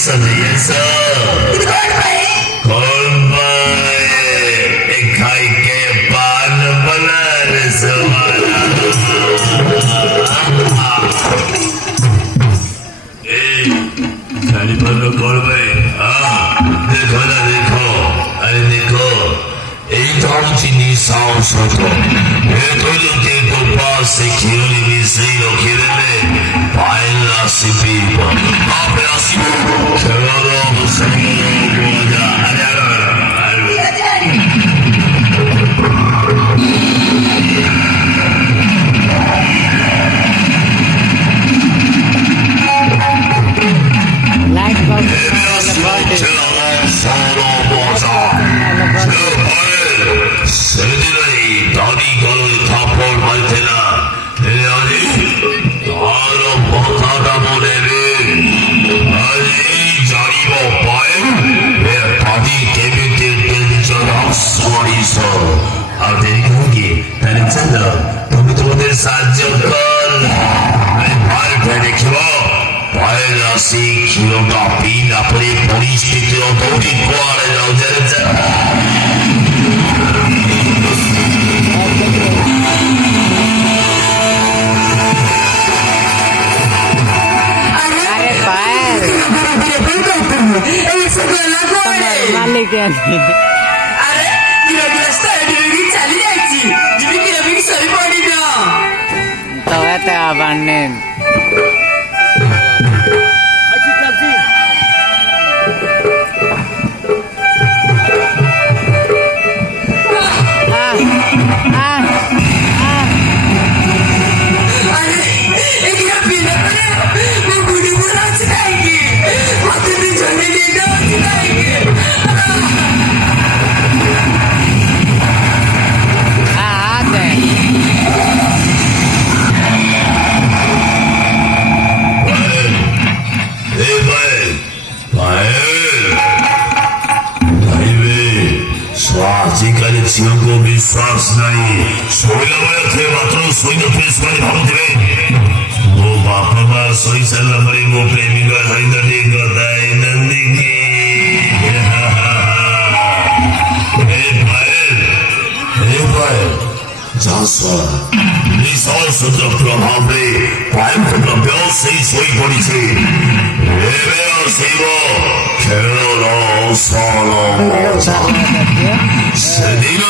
कौन खाई के पान बना रसवाला गाड़ी बंद कर भाई देखो ना देखो अरे देखो এই ধরছিনি সাহস হতো এতজনকে তো পাশে খেয়ে মিশিয়ে রখে দেবে পায়ের রাশি পিব আপে আসিব খেলার অবসান মজা আরে সেদিনই দাদি গলে থাপড় মারতে না আরে আরো কথাটা মনে রে আরে জানিব পায় দাদি কেমিতে টেনশন আসরিস আর দেখো কি তাহলে চলো তুমি তোমাদের সাহায্য কর আমি পাল্টে দেখিব পায়ের রাশি ক্ষীরটা পিনা পরে পরিস্থিতি অতটি কোয়ারে যাও যাচ্ছে मालिक अरे चली जाएगी सही पड़ी तो है बनने आजिकाली झील को विश्वास नहीं शोले मात्र सैन फेस भावे मो बाप माँ सही सारा पर मो प्रेमिका सहित बताई नंदी प्रभाव से शई पड़ी खेल সেদিন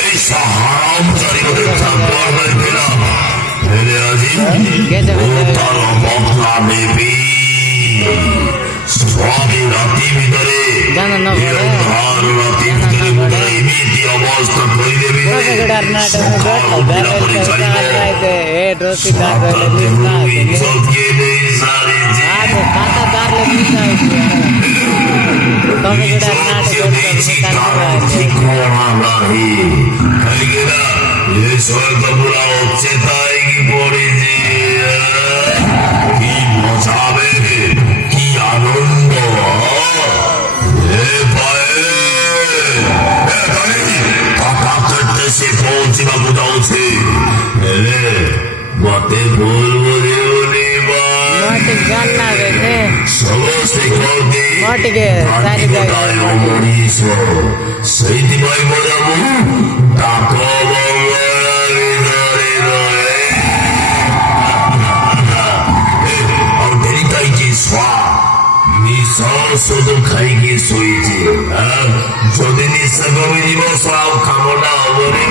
এই সাহারাম চারিপাশে থাকবার ফেরা ফেলে আজি তার বদলা নেবি স্বামী রাতি ভিতরে রাতি ভিতরে এমনি অবস্থা করে দেবে সকাল করে চালিবে ইজ্জত কে নেই সারে চেতাই পড়ে যে কি মজাবে কি আনন্দ সে পৌঁছিବାକୁ ଯାଉଛି ହେଲେ ମତେ ଭୁଲ ବୁଝିବୁନି ସମସ୍ତେ ମଣିଷ ସେଇଥିପାଇଁ ବୋଲା ମୁଁ ତାକ ଆଉ ଡେରି କାହିଁକି ସ୍ୱା ନିଶ ଔଷଧ ଖାଇକି ଶୋଇଛି ଯଦି ନିଶା କମିଯିବ ଆଉ କାମଟା ହବନି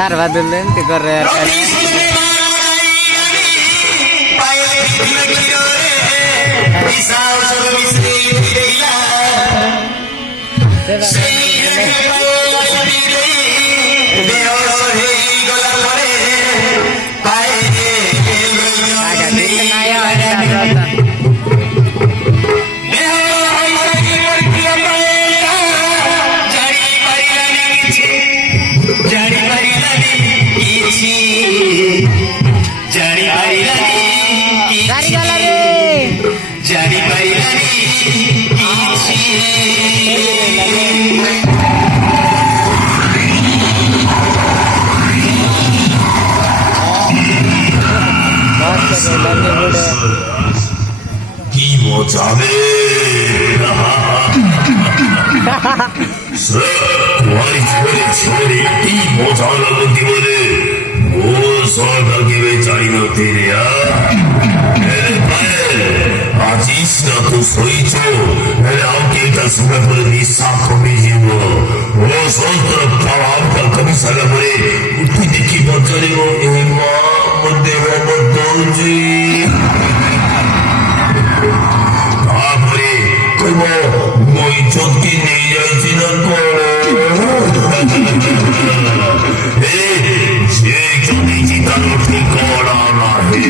तार बदल कर रहे जानी যাবে ছেলে এই মজার বুদ্ধি বলে ও সরকারকে চাইল তেরে আজিস না তো সইছ আমাকে এটা শুনে করে নিঃশ্বাস কমে যাব ও সরকার খারাপ কবি সারা করে উঠি দেখি বছরে মধ্যে বদলছি তারপরে কইব মই চোখকে নিয়ে যাইছি না যে যদি জিতানো ঠিক করা নাহি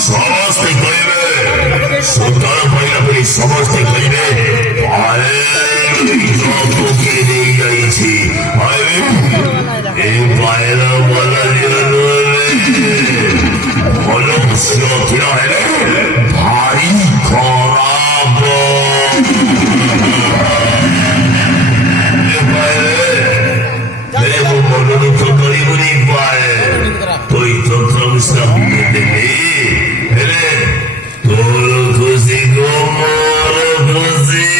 সমস্ত কইবে সরকার পয়লা করে সমস্ত কইবে তোকে নিয়ে যাইছি এই পায়রা বলা হলো ভারী খরাপ মনোনীত করিবনি পায় তুই তন্ত্র বিশ্রাম দেবে হেলে তোর খুশি গো মোর খুশি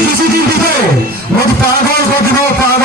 কিছুদিন ভিতরে পাগল